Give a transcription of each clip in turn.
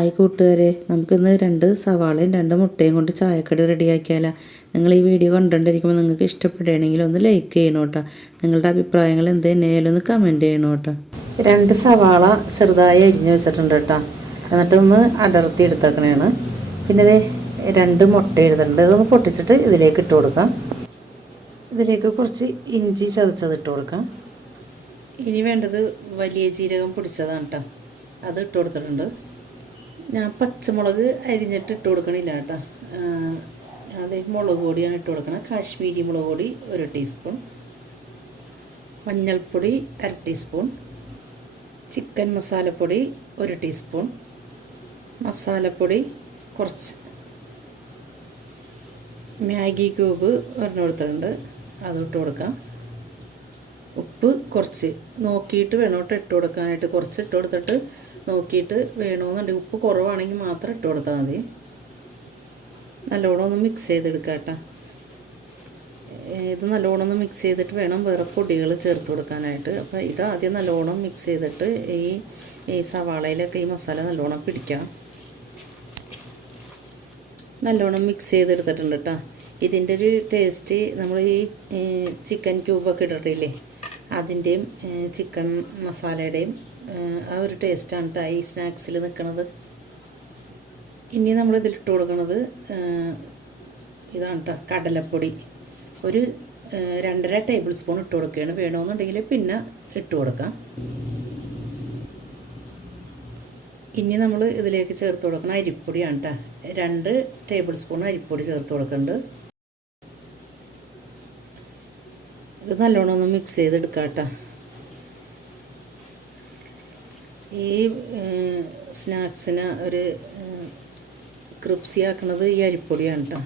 Hi കൂട്ടുകാരെ നമുക്കിന്ന് രണ്ട് സവാളയും രണ്ട് മുട്ടയും കൊണ്ട് ചായക്കടി റെഡിയാക്കിയാലോ. നിങ്ങൾ ഈ വീഡിയോ കണ്ടുകൊണ്ടിരിക്കുമ്പോൾ നിങ്ങൾക്ക് ഇഷ്ടപ്പെടുകയാണെങ്കിൽ ഒന്ന് ലൈക്ക് ചെയ്യണം കേട്ടോ. നിങ്ങളുടെ അഭിപ്രായങ്ങൾ എന്ത് തന്നെയായാലും ഒന്ന് കമന്റ് ചെയ്യണം കേട്ടോ. രണ്ട് സവാള ചെറുതായി അരിഞ്ഞു വെച്ചിട്ടുണ്ട് കേട്ടോ. എന്നിട്ടൊന്ന് അടർത്തി എടുത്തേക്കണേണ്. പിന്നെ ഇത് രണ്ട് മുട്ട എഴുതുന്നുണ്ട് ഇതൊന്ന് പൊട്ടിച്ചിട്ട് ഇതിലേക്ക് ഇട്ട് കൊടുക്കാം. ഇതിലേക്ക് കുറച്ച് ഇഞ്ചി ചതച്ചത് ഇട്ട് കൊടുക്കാം. ഇനി വേണ്ടത് വലിയ ജീരകം പൊടിച്ചതാണ് കേട്ടോ. അത് ഇട്ട് കൊടുത്തിട്ടുണ്ട്. ഞാൻ പച്ചമുളക് അരിഞ്ഞിട്ട് ഇട്ട് കൊടുക്കണില്ല കേട്ടോ. അതെ മുളക് പൊടിയാണ് ഇട്ട് കൊടുക്കണം കാശ്മീരി മുളക് പൊടി ഒരു ടീസ്പൂൺ മഞ്ഞൾപ്പൊടി അര ടീസ്പൂൺ ചിക്കൻ മസാലപ്പൊടി ഒരു ടീസ്പൂൺ മസാലപ്പൊടി കുറച്ച് മാഗി ക്യൂബ് ഒരെണ്ണം കൊടുത്തിട്ടുണ്ട് അത് ഇട്ട് കൊടുക്കാം. ഉപ്പ് കുറച്ച് നോക്കിയിട്ട് വേണം കേട്ടോ ഇട്ട് കൊടുക്കാനായിട്ട്. കുറച്ച് ഇട്ട് കൊടുത്തിട്ട് നോക്കിയിട്ട് വേണമെന്നുണ്ടെങ്കിൽ ഉപ്പ് കുറവാണെങ്കിൽ മാത്രം ഇട്ട് കൊടുത്താൽ മതി. നല്ലോണം ഒന്ന് മിക്സ് ചെയ്തെടുക്കാം കേട്ടോ. ഇത് നല്ലോണം ഒന്ന് മിക്സ് ചെയ്തിട്ട് വേണം വേറെ പൊടികൾ ചേർത്ത് കൊടുക്കാനായിട്ട്. അപ്പോൾ ഇത് ആദ്യം നല്ലോണം മിക്സ് ചെയ്തിട്ട് ഈ ഈ സവാളയിലൊക്കെ ഈ മസാല നല്ലോണം പിടിക്കാം. നല്ലോണം മിക്സ് ചെയ്തെടുത്തിട്ടുണ്ട് കേട്ടോ. ഇതിന്റെ ഒരു ടേസ്റ്റ് നമ്മൾ ഈ ചിക്കൻ ക്യൂബൊക്കെ ഇട്ടിട്ടില്ലേ? അതിന്റെയും ചിക്കൻ മസാലയുടെയും ആ ഒരു ടേസ്റ്റാണ് കേട്ടോ ഈ സ്നാക്സിൽ നിൽക്കുന്നത് ഇനി നമ്മൾ ഇതിലിട്ട് കൊടുക്കുന്നത് ഇതാണ് കേട്ടോ കടലപ്പൊടി. ഒരു രണ്ടര ടേബിൾ സ്പൂൺ ഇട്ട് കൊടുക്കുകയാണ് വേണമെന്നുണ്ടെങ്കിൽ പിന്നെ ഇട്ട് കൊടുക്കാം. ഇനി നമ്മൾ ഇതിലേക്ക് ചേർത്ത് കൊടുക്കണം അരിപ്പൊടിയാണ് കേട്ടോ രണ്ട് ടേബിൾ സ്പൂൺ അരിപ്പൊടി ചേർത്ത് കൊടുക്കുന്നുണ്ട് ഇത് നല്ലോണം ഒന്ന് മിക്സ് ചെയ്തെടുക്കാം കേട്ടോ ഈ സ്നാക്സിന് ഒരു ക്രിപ്സി ആക്കണത് ഈ അരിപ്പൊടിയാണ് കേട്ടോ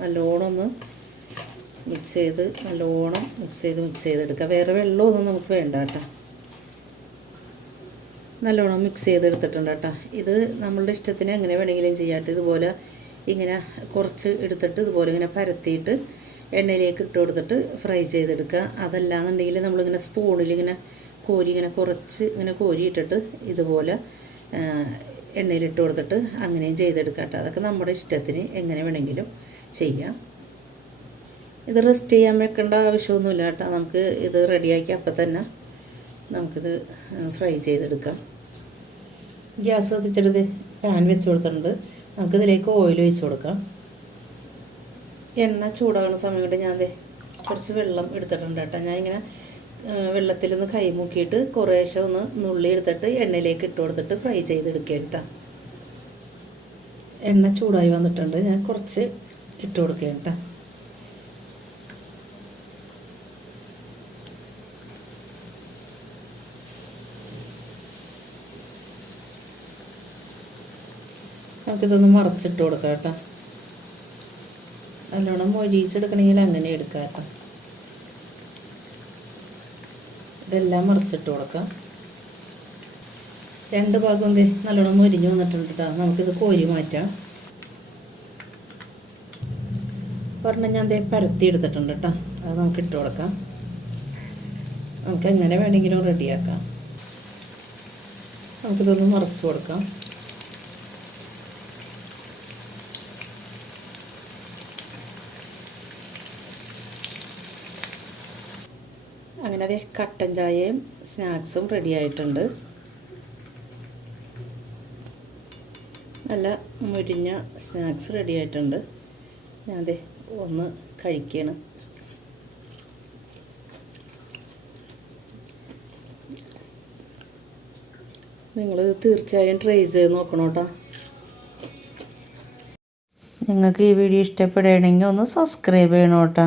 നല്ലോണം ഒന്ന് മിക്സ് ചെയ്ത് നല്ലോണം മിക്സ് ചെയ്ത് മിക്സ് ചെയ്തെടുക്കുക വേറെ വെള്ളമൊന്നും നമുക്ക് വേണ്ട കേട്ടോ നല്ലോണം മിക്സ് ചെയ്തെടുത്തിട്ടുണ്ട് കേട്ടോ ഇത് നമ്മളുടെ ഇഷ്ടത്തിന് എങ്ങനെ വേണമെങ്കിലും ചെയ്യാട്ടെ ഇതുപോലെ ഇങ്ങനെ കുറച്ച് എടുത്തിട്ട് ഇതുപോലെ ഇങ്ങനെ പരത്തിയിട്ട് എണ്ണയിലേക്ക് ഇട്ട് കൊടുത്തിട്ട് ഫ്രൈ ചെയ്തെടുക്കുക. അതല്ലാന്നുണ്ടെങ്കിൽ നമ്മളിങ്ങനെ സ്പൂണിൽ ഇങ്ങനെ കോരി ഇങ്ങനെ കുറച്ച് ഇങ്ങനെ കോരിയിട്ടിട്ട് ഇതുപോലെ എണ്ണയിലിട്ട് കൊടുത്തിട്ട് അങ്ങനെയും ചെയ്തെടുക്കാം കേട്ടോ. അതൊക്കെ നമ്മുടെ ഇഷ്ടത്തിന് എങ്ങനെ വേണമെങ്കിലും ചെയ്യാം. ഇത് റെസ്റ്റ് ചെയ്യാൻ വെക്കേണ്ട ആവശ്യമൊന്നുമില്ല കേട്ടോ. നമുക്ക് ഇത് റെഡിയാക്കി അപ്പം തന്നെ നമുക്കിത് ഫ്രൈ ചെയ്തെടുക്കാം. ഗ്യാസ് കത്തിച്ചെടുത്ത് പാൻ വെച്ച് കൊടുത്തിട്ടുണ്ട്. നമുക്കിതിലേക്ക് ഓയിൽ ഒഴിച്ച് കൊടുക്കാം. എണ്ണ ചൂടാകുന്ന സമയം കൊണ്ട് ഞാൻ കുറച്ച് വെള്ളം എടുത്തിട്ടുണ്ട് കേട്ടോ. ഞാൻ ഇങ്ങനെ വെള്ളത്തിൽ ഒന്ന് കൈ മുക്കിയിട്ട് കുറേശ്ശെ ഒന്ന് നുള്ളി എടുത്തിട്ട് എണ്ണയിലേക്ക് ഇട്ട് കൊടുത്തിട്ട് ഫ്രൈ ചെയ്തെടുക്കുക കേട്ടോ. എണ്ണ ചൂടായി വന്നിട്ടുണ്ട്. ഞാൻ കുറച്ച് ഇട്ട് കൊടുക്കുക കേട്ടോ. നമുക്കിതൊന്ന് മറച്ചിട്ട് കൊടുക്കാം കേട്ടോ. നല്ലോണം മൊരിയിച്ചെടുക്കണമെങ്കിൽ അങ്ങനെ എടുക്കാം ഇതെല്ലാം മറിച്ചിട്ട് കൊടുക്കാം. രണ്ട് ഭാഗം എന്ത്? നല്ലോണം മൊരിഞ്ഞ് വന്നിട്ടുണ്ട് കേട്ടോ. നമുക്കിത് കോരി മാറ്റാം. പറഞ്ഞാൽ ഞാൻ ദേ പരത്തി എടുത്തിട്ടുണ്ട് കേട്ടോ. അത് നമുക്ക് ഇട്ട് കൊടുക്കാം. നമുക്ക് എങ്ങനെ വേണമെങ്കിലും റെഡിയാക്കാം നമുക്കിതൊന്ന് മറിച്ച് കൊടുക്കാം. അങ്ങനെ അതേ കട്ടൻ ചായയും സ്നാക്സും റെഡി ആയിട്ടുണ്ട്. നല്ല മുരിഞ്ഞ സ്നാക്സ് റെഡി ആയിട്ടുണ്ട്. ഞാൻ അതെ ഒന്ന് കഴിക്കണം. നിങ്ങൾ തീർച്ചയായും ട്രൈ ചെയ്ത് നോക്കണം കേട്ടോ. നിങ്ങൾക്ക് ഈ വീഡിയോ ഇഷ്ടപ്പെടുകയാണെങ്കിൽ ഒന്ന് സബ്സ്ക്രൈബ് ചെയ്യണം കേട്ടോ.